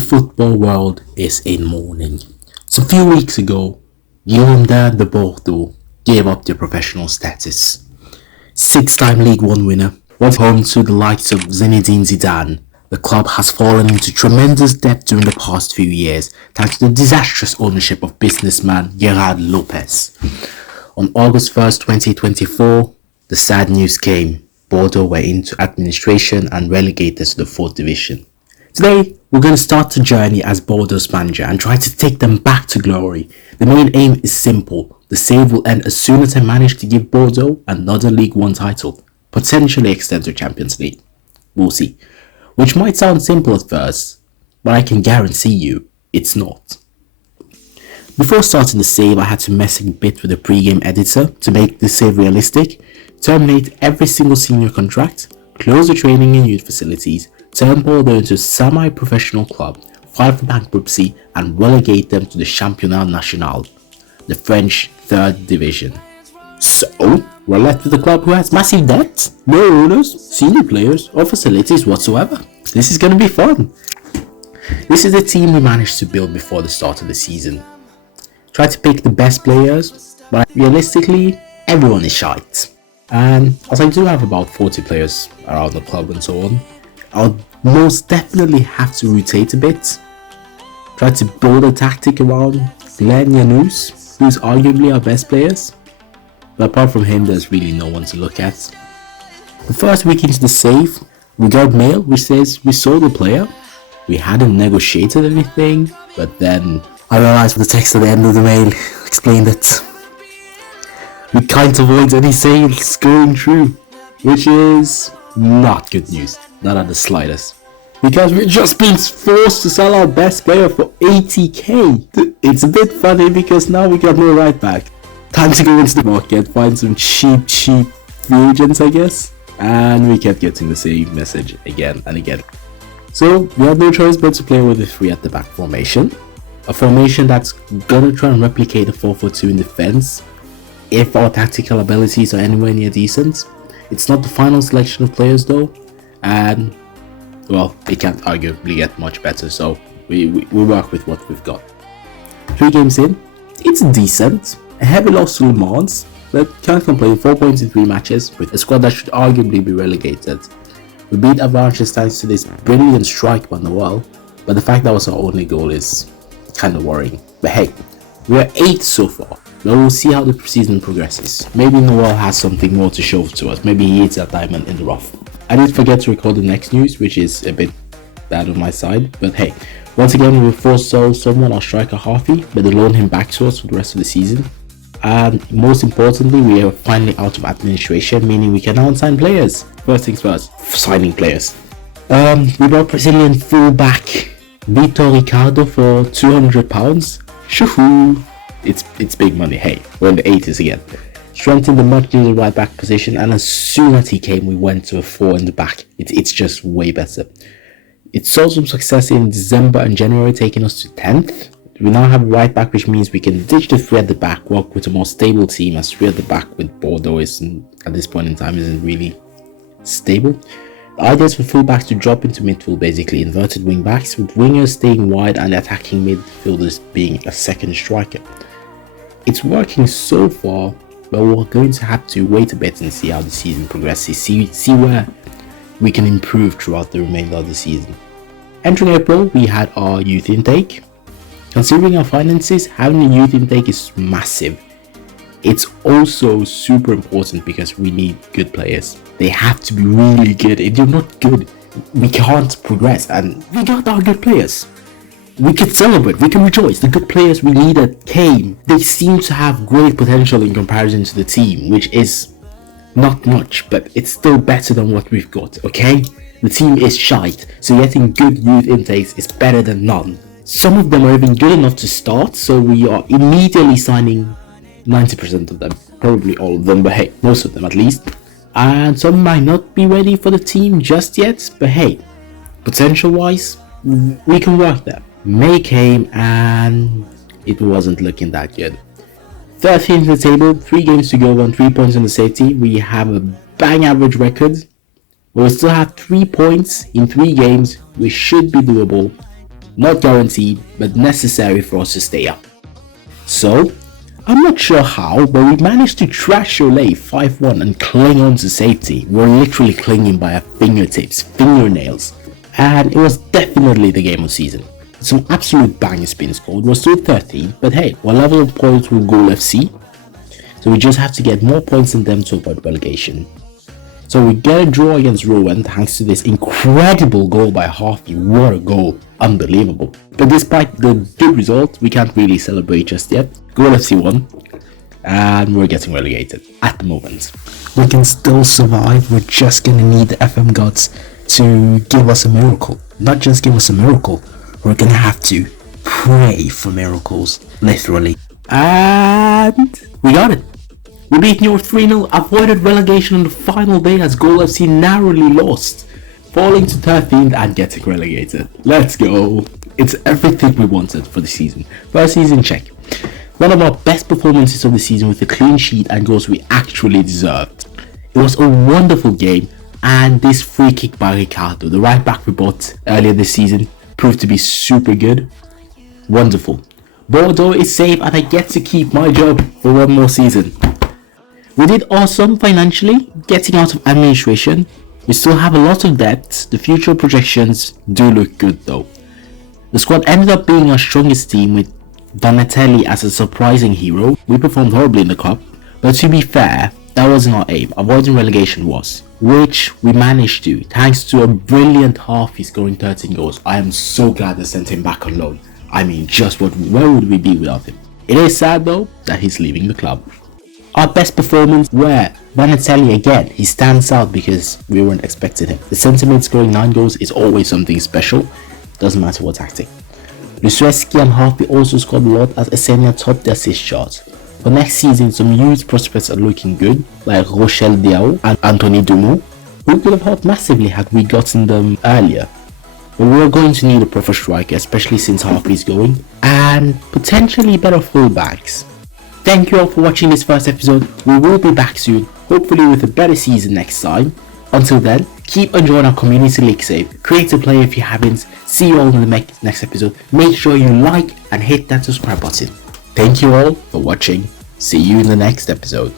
The football world is in mourning. So a few weeks ago, Girondins de Bordeaux gave up their professional status. Six-time League One winner, once home to the likes of Zinedine Zidane, the club has fallen into tremendous debt during the past few years thanks to the disastrous ownership of businessman Gerard Lopez. On August 1st, 2024, the sad news came. Bordeaux were into administration and relegated to the 4th division. Today, we're going to start the journey as Bordeaux's manager and try to take them back to glory. The main aim is simple. The save will end as soon as I manage to give Bordeaux another League One title, potentially extend to Champions League. We'll see. Which might sound simple at first, but I can guarantee you, it's not. Before starting the save, I had to mess a bit with the pre-game editor to make the save realistic, terminate every single senior contract, close the training and youth facilities, turn Bordeaux into a semi-professional club, file for bankruptcy and relegate them to the Championnat National, the French 3rd division. So, we're left with a club who has massive debt, no owners, senior players or facilities whatsoever. This is going to be fun. This is the team we managed to build before the start of the season. Try to pick the best players, but realistically, everyone is shite. And as I do have about 40 players around the club and so on, I'll most definitely have to rotate a bit. Try to build a tactic around Glenn Janus, who's arguably our best players. But apart from him, there's really no one to look at. The first week into the save, we got mail which says we sold the player. We hadn't negotiated anything, but then I realized the text at the end of the mail explained it. We can't avoid any sales going through, which is not good news, not at the slightest. Because we've just been forced to sell our best player for 80k. It's a bit funny because now we got no right back. Time to go into the market, find some cheap free agents, I guess. And we kept getting the same message again and again. So we had no choice but to play with a 3 at the back formation. A formation that's gonna try and replicate a 4-4-2 in defense if our tactical abilities are anywhere near decent. It's not the final selection of players though, and well, it can't arguably get much better, so we work with what we've got. 3 games in, it's decent. A heavy loss to Le Mans, but can't complain. 4 points in 3 matches with a squad that should arguably be relegated. We beat Avalanche thanks to this brilliant strike by Noel, but the fact that was our only goal is kind of worrying. But hey, we are 8th so far. But we'll see how the season progresses. Maybe Noel has something more to show to us. Maybe he hits that diamond in the rough. I did forget to record the next news, which is a bit bad on my side. But hey, once again we will force sell someone, our striker Harvey, but they loan him back to us for the rest of the season. And most importantly, we are finally out of administration, meaning we can now sign players. First things first, signing players. We brought Brazilian fullback Vitor Ricardo for £200. Shoo-hoo! It's big money. Hey, we're in the 80s again. Strengthened the much needed right back position, and as soon as he came, we went to a 4 in the back. It's just way better. It saw some success in December and January, taking us to 10th. We now have a right back, which means we can ditch the 3 at the back, work with a more stable team, as 3 at the back with Bordeaux at this point in time isn't really stable. The idea is for fullbacks to drop into midfield, basically inverted wing backs, with wingers staying wide and attacking midfielders being a second striker. It's working so far, but we're going to have to wait a bit and see how the season progresses, see where we can improve throughout the remainder of the season. Entering April, we had our youth intake. Considering our finances, having a youth intake is massive. It's also super important because we need good players. They have to be really good. If they're not good, we can't progress, and we got our good players. We can celebrate, we can rejoice. The good players we needed came. They seem to have great potential in comparison to the team, which is not much, but it's still better than what we've got, okay? The team is shite, so getting good youth intakes is better than none. Some of them are even good enough to start, so we are immediately signing 90% of them. Probably all of them, but hey, most of them at least. And some might not be ready for the team just yet, but hey, potential-wise, we can work there. May came and it wasn't looking that good. 13th in the table, 3 games to go, on 3 points in the safety. We have a bang average record, but we still have 3 points in 3 games, which should be doable. Not guaranteed, but necessary for us to stay up. So, I'm not sure how, but we managed to trash Cholet 5-1 and cling on to safety. We were literally clinging by our fingertips, fingernails, and it was definitely the game of the season. Some absolute bangers being scored. We're still 13th, but hey, we're level of points with Goal FC, so we just have to get more points than them to avoid relegation. So we get a draw against Rowan thanks to this incredible goal by Harvey. What a goal, unbelievable. But despite the good result, we can't really celebrate just yet. Goal FC won, and we're getting relegated at the moment. We can still survive. We're just gonna need the FM gods to give us a miracle. Not just give us a miracle, we're gonna have to pray for miracles, literally. And we got it. We beat New York 3-0, avoided relegation on the final day as Goal FC narrowly lost, falling to 13th and getting relegated. Let's go. It's everything we wanted for the season. First season check. One of our best performances of the season with a clean sheet and goals we actually deserved. It was a wonderful game, and this free kick by Ricardo, the right back we bought earlier this season, proved to be super good. Wonderful. Bordeaux is safe and I get to keep my job for one more season. We did awesome financially, getting out of administration. We still have a lot of debt. The future projections do look good though. The squad ended up being our strongest team with Vanatelli as a surprising hero. We performed horribly in the cup, but to be fair, that wasn't our aim. Avoiding relegation was, which we managed to thanks to a brilliant Harvey scoring 13 goals. I am so glad they sent him back on loan. I mean, where would we be without him? It is sad though that he's leaving the club. Our best performance were Vanatelli again. He stands out because we weren't expecting him. The centre-mid scoring 9 goals is always something special. Doesn't matter what tactic. OSKI and Harvey also scored a lot as Essenia topped the assist chart. For next season, some youth prospects are looking good, like Rochelle Diao and Anthony Dumont, who could have helped massively had we gotten them earlier. But we are going to need a proper striker, especially since Harvey is going, and potentially better fullbacks. Thank you all for watching this first episode. We will be back soon, hopefully with a better season next time. Until then, keep enjoying our community league save. Create a player if you haven't. See you all in the next episode. Make sure you like and hit that subscribe button. Thank you all for watching. See you in the next episode.